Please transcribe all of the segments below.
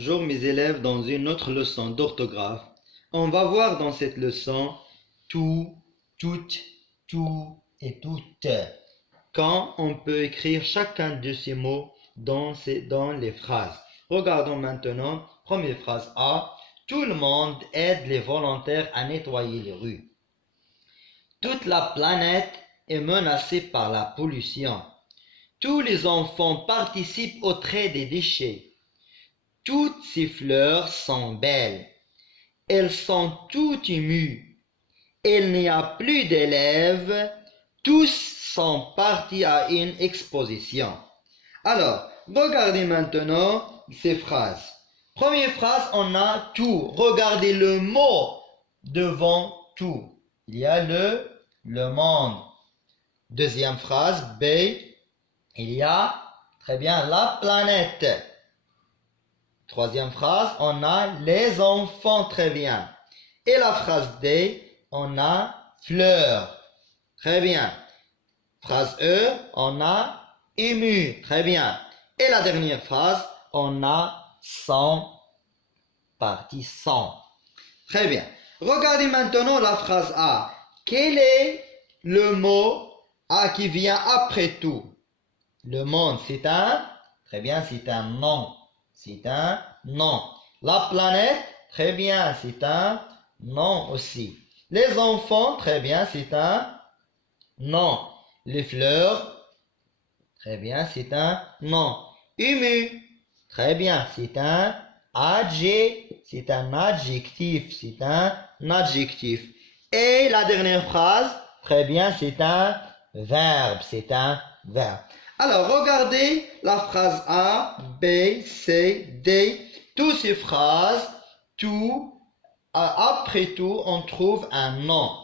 Bonjour mes élèves dans une autre leçon d'orthographe. On va voir dans cette leçon tout, toutes, tout et toutes. Quand on peut écrire chacun de ces mots dans les phrases. Regardons maintenant, première phrase A. Tout le monde aide les volontaires à nettoyer les rues. Toute la planète est menacée par la pollution. Tous les enfants participent au trait des déchets. Toutes ces fleurs sont belles. Elles sont toutes émues. Il n'y a plus d'élèves. Tous sont partis à une exposition. Alors, regardez maintenant ces phrases. Première phrase, on a tout. Regardez le mot devant tout. Il y a le monde. Deuxième phrase, B. Il y a, très bien, la planète. Troisième phrase, on a les enfants, très bien. Et la phrase D, on a fleurs. Très bien. Phrase E, on a ému. Très bien. Et la dernière phrase, on a sont, partie sont. Très bien. Regardez maintenant la phrase A. Quel est le mot A qui vient après tout? Le monde, c'est un, très bien, c'est un nom. C'est un nom. La planète, très bien, c'est un nom aussi. Les enfants, très bien, c'est un nom. Les fleurs, très bien, c'est un nom. Ému, très bien, c'est un adjectif. C'est un adjectif. C'est un adjectif. Et la dernière phrase, très bien, c'est un verbe. C'est un verbe. Alors, regardez la phrase A, B, C, D. Toutes ces phrases, tout, après tout, on trouve un nom.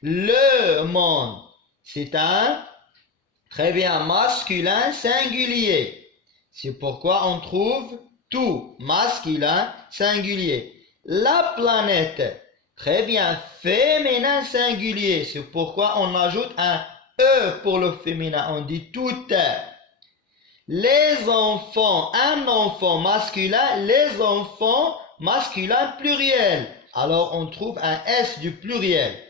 Le monde, c'est un, très bien, masculin singulier. C'est pourquoi on trouve tout, masculin singulier. La planète, très bien, féminin singulier. C'est pourquoi on ajoute un E pour le féminin, on dit toutes. Les enfants, un enfant masculin, les enfants masculin pluriel. Alors on trouve un S du pluriel.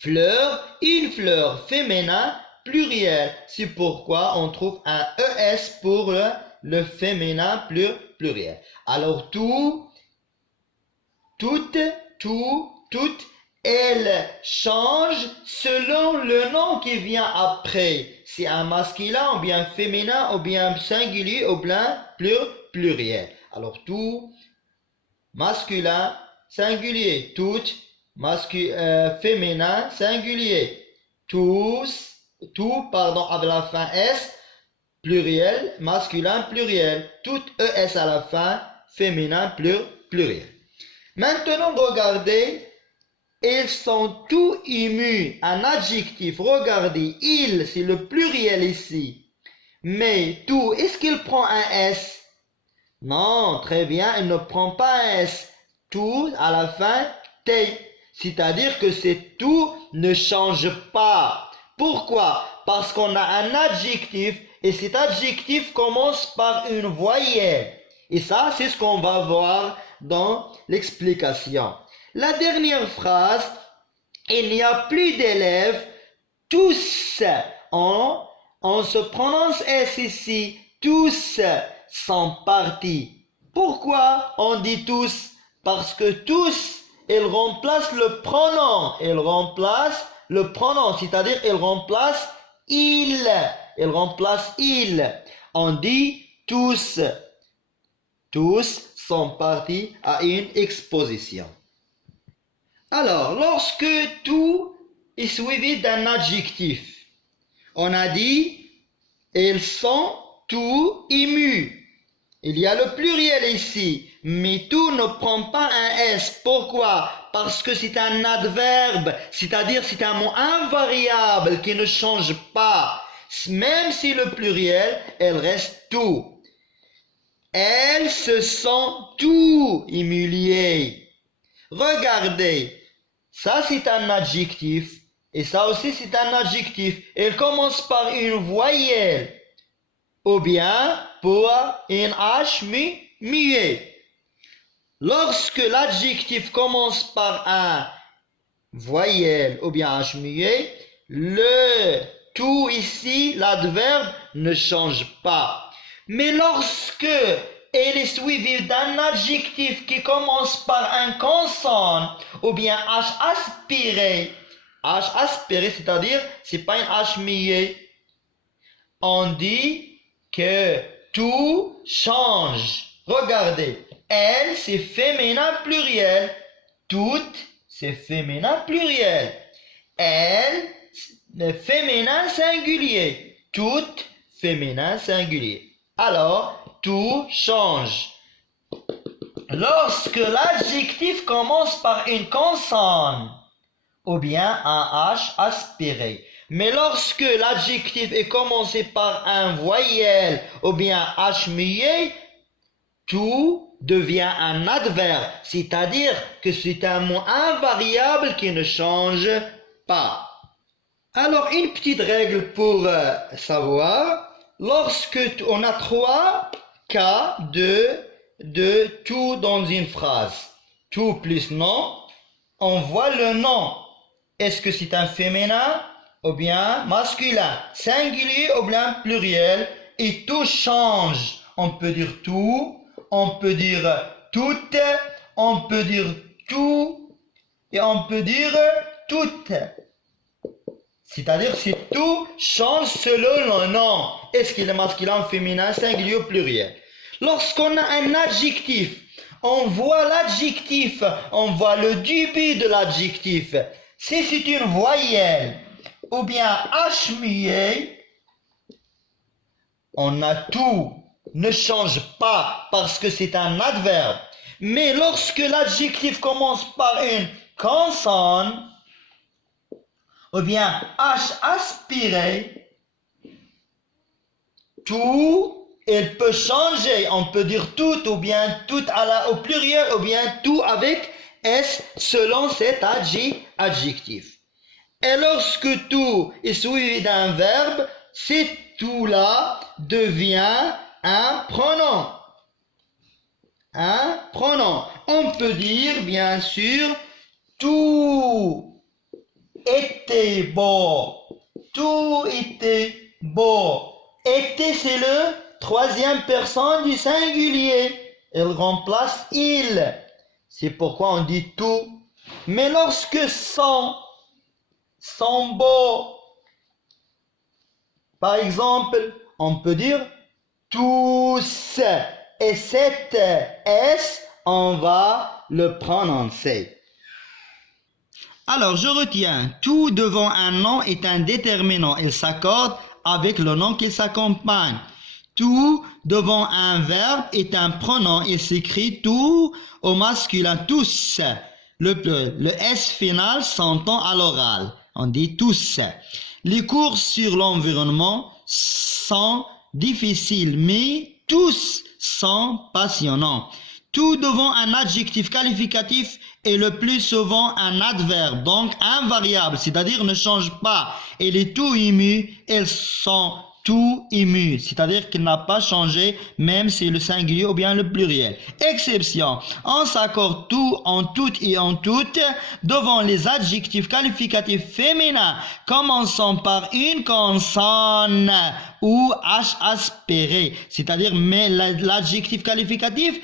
Fleur, une fleur féminin pluriel. C'est pourquoi on trouve un ES pour le féminin pluriel. Alors tout, toutes, tout, toutes. Elle change selon le nom qui vient après. C'est un masculin ou bien féminin ou bien singulier ou bien pluriel. Alors tout, masculin, singulier. Toutes, féminin, singulier. Tous, tout, pardon, avec la fin S, pluriel, masculin, pluriel. Tout ES à la fin, féminin, pluriel. Maintenant, regardez. Ils sont tous émus. Un adjectif. Regardez, il, c'est le pluriel ici. Mais tout, est-ce qu'il prend un S? Non, très bien, il ne prend pas un S. Tout, à la fin, T. C'est-à-dire que c'est tout ne change pas. Pourquoi? Parce qu'on a un adjectif et cet adjectif commence par une voyelle. Et ça, c'est ce qu'on va voir dans l'explication. La dernière phrase, il n'y a plus d'élèves, tous, on se prononce S ici, tous sont partis. Pourquoi on dit tous? Parce que tous, ils remplacent le pronom, c'est-à-dire ils remplacent il, On dit tous sont partis à une exposition. Alors, lorsque tout est suivi d'un adjectif, on a dit ils sont tous émus. Il y a le pluriel ici, mais tout ne prend pas un S. Pourquoi? Parce que c'est un adverbe, c'est-à-dire c'est un mot invariable qui ne change pas. Même si le pluriel, elle reste tout. Elles se sont tous humiliées. Regardez. Ça, c'est un adjectif. Et ça aussi, c'est un adjectif. Il commence par une voyelle. Ou bien pour une H muet. Lorsque l'adjectif commence par un voyelle ou bien H muet, le tout ici, l'adverbe, ne change pas. Mais lorsque elle est suivie d'un adjectif qui commence par un consonne ou bien H aspiré, c'est-à-dire c'est pas un H muet, on dit que tout change. Regardez, elle c'est féminin pluriel, toutes c'est féminin pluriel, elle féminin singulier, toutes féminin singulier. Alors, tout change. Lorsque l'adjectif commence par une consonne ou bien un H aspiré, mais lorsque l'adjectif est commencé par un voyelle ou bien H muet, tout devient un adverbe, c'est-à-dire que c'est un mot invariable qui ne change pas. Alors, une petite règle pour savoir, lorsque on a 3 cas de tout dans une phrase, tout plus nom, on voit le nom. Est-ce que c'est un féminin ou bien masculin, singulier ou bien pluriel, et tout change. On peut dire tout, on peut dire toutes, on peut dire tout, et on peut dire toutes. C'est-à-dire si tout change selon le nom. Est-ce qu'il est masculin, féminin, singulier ou pluriel? Lorsqu'on a un adjectif, on voit l'adjectif, on voit le début de l'adjectif. Si c'est une voyelle ou bien H muet, on a tout, ne change pas parce que c'est un adverbe. Mais lorsque l'adjectif commence par une consonne, ou bien H aspiré, tout, il peut changer. On peut dire tout ou bien tout au pluriel ou bien tout avec S selon cet adjectif. Et lorsque tout est suivi d'un verbe, ce tout-là devient un pronom. Un pronom. On peut dire bien sûr tout était beau. Tout était beau. Était, c'est le troisième personne du singulier. Elle remplace il. C'est pourquoi on dit tout. Mais lorsque sont beaux, par exemple, on peut dire tous. Et cet S, on va le prononcer. Alors, je retiens, tout devant un nom est un déterminant. Il s'accorde avec le nom qui s'accompagne. Tout devant un verbe est un pronom. Il s'écrit tout au masculin, tous. Le S final s'entend à l'oral. On dit tous. Les cours sur l'environnement sont difficiles, mais tous sont passionnants. Tout devant un adjectif qualificatif est le plus souvent un adverbe, donc invariable, c'est-à-dire ne change pas. Et les tout émus, elles sont tout émus, c'est-à-dire qu'il n'a pas changé, même si c'est le singulier ou bien le pluriel. Exception, on s'accorde tout en tout et en toutes devant les adjectifs qualificatifs féminins commençant par une consonne ou H aspiré, c'est-à-dire mais l'adjectif qualificatif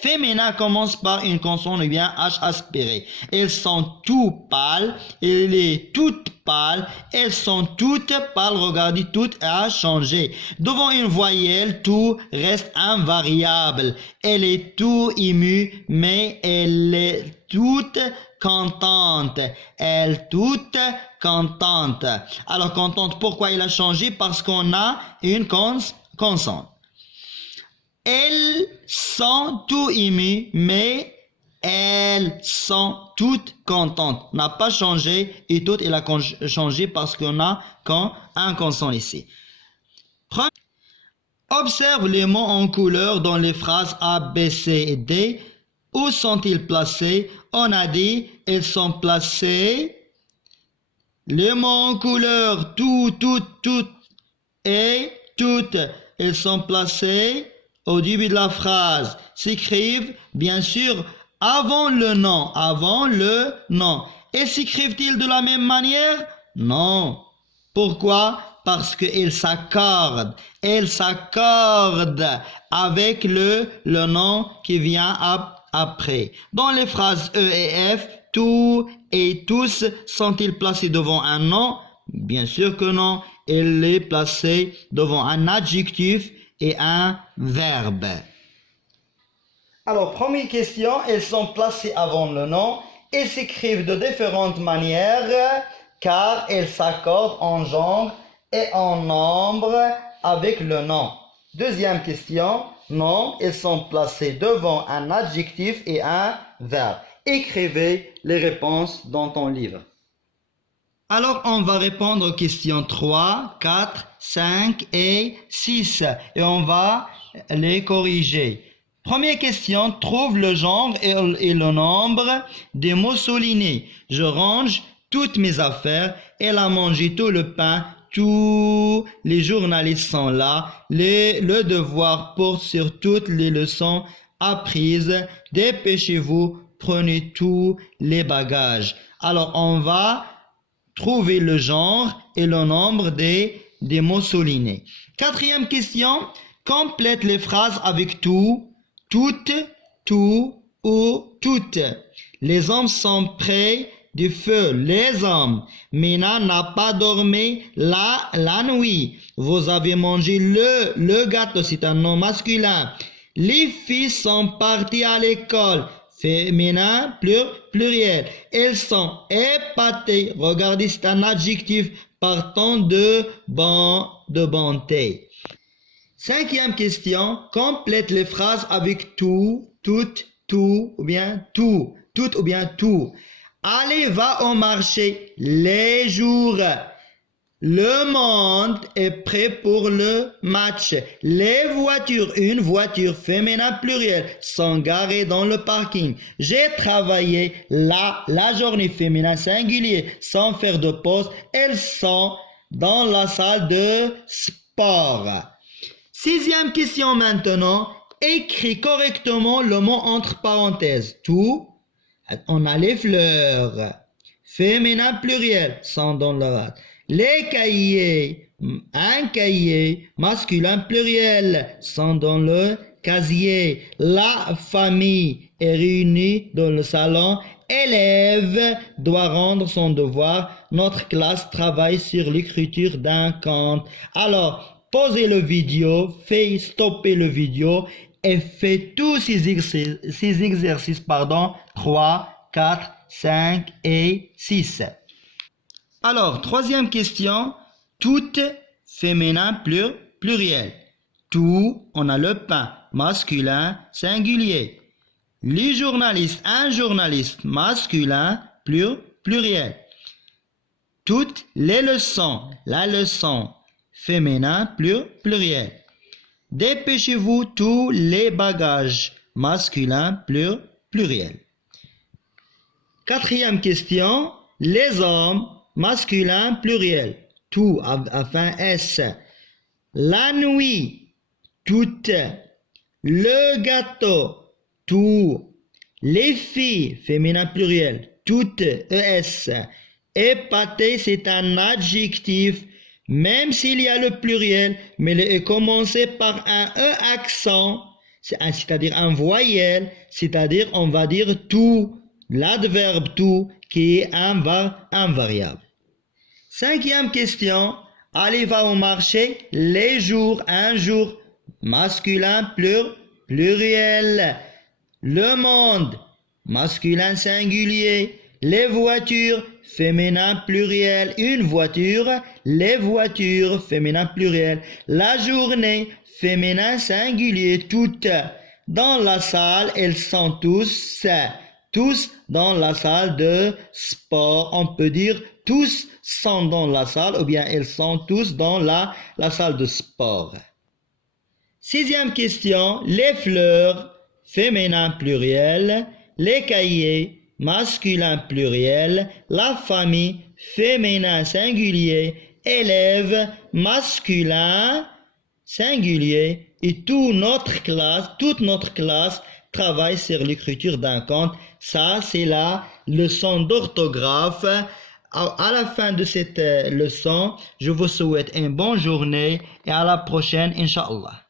féminin commence par une consonne ou bien H aspiré. Elles sont toutes pâles, elle est toute pâle, elles sont toutes pâles, regardez, toutes a changé. Devant une voyelle, tout reste invariable. Elle est tout émue, mais elle est toute contente. Elle est toute contente. Alors contente, pourquoi il a changé? Parce qu'on a une consonne. Elles sont tout émues, mais elles sont toutes contentes. N'a pas changé et tout il a changé parce qu'on a un consonne ici. Observe les mots en couleur dans les phrases A, B, C et D. Où sont-ils placés? On a dit ils sont placés. Les mots en couleur tout et toutes, ils sont placés au début de la phrase s'écrivent bien sûr avant le nom, avant le nom. Et s'écrivent-ils de la même manière? Non. Pourquoi? Parce qu'elles s'accordent. Elles s'accordent avec le nom qui vient après. Dans les phrases E et F, tout et tous sont-ils placés devant un nom? Bien sûr que non. Elle est placée devant un adjectif et un verbe. Alors, première question, elles sont placées avant le nom et s'écrivent de différentes manières car elles s'accordent en genre et en nombre avec le nom. Deuxième question, non, elles sont placées devant un adjectif et un verbe. Écrivez les réponses dans ton livre. Alors, on va répondre aux questions 3, 4, 5 et 6 et on va les corriger. Première question, trouve le genre et le nombre des mots soulignés. Je range toutes mes affaires, elle a mangé tout le pain, tous les journalistes sont là, le devoir porte sur toutes les leçons apprises, dépêchez-vous, prenez tous les bagages. Alors, on va trouver le genre et le nombre des mots soulignés. Quatrième question, complète les phrases avec tout, toutes, tout ou toutes. Les hommes sont près du feu. Les hommes. Mina n'a pas dormi la nuit. Vous avez mangé le gâteau. C'est un nom masculin. Les filles sont parties à l'école. Féminin, pluriel. Elles sont épatées. Regardez, c'est un adjectif partant de bonté. Cinquième question, complète les phrases avec tout, toutes, tout ou bien tout, tout ou bien tout. Allez, va au marché les jours. Le monde est prêt pour le match. Les voitures, une voiture féminin pluriel, sont garées dans le parking. J'ai travaillé la journée féminin singulier sans faire de pause. Elles sont dans la salle de sport. Sixième question maintenant. Écris correctement le mot entre parenthèses. Tout. On a les fleurs. Féminin pluriel sont dans la vase. Les cahiers. Un cahier. Masculin pluriel sont dans le casier. La famille est réunie dans le salon. Élève doit rendre son devoir. Notre classe travaille sur l'écriture d'un conte. Alors, posez le vidéo, faites stopper le vidéo et faites tous ces exercices, 3, 4, 5 et 6. Alors, troisième question, toutes féminin pluriel. Tout, on a le pain, masculin, singulier. Les journalistes, un journaliste, masculin, pluriel. Toutes les leçons, la leçon, féminin, pluriel. Dépêchez-vous tous les bagages, masculin, pluriel. Quatrième question, les hommes, masculin, pluriel. Tout, à fin S. La nuit, toutes. Le gâteau, tout. Les filles, féminin, pluriel. Toutes, ES. Épaté, c'est un adjectif, même s'il y a le pluriel, mais il est commencé par un E accent, c'est-à-dire un voyelle, c'est-à-dire on va dire tout, l'adverbe tout, qui est un variable. Cinquième question, allez va au marché, les jours, un jour, masculin, pluriel. Le monde, masculin, singulier. Les voitures, féminin, pluriel. Une voiture, les voitures, féminin, pluriel. La journée, féminin, singulier, toutes. Dans la salle, elles sont tous dans la salle de sport. On peut dire tous sont dans la salle ou bien elles sont tous dans la salle de sport. Sixième question, les fleurs, féminin pluriel, les cahiers, masculin pluriel, la famille, féminin singulier, élève, masculin singulier, Et toute notre classe travaille sur l'écriture d'un conte. Ça, c'est la leçon d'orthographe. À la fin de cette leçon, je vous souhaite une bonne journée et à la prochaine, Inch'Allah.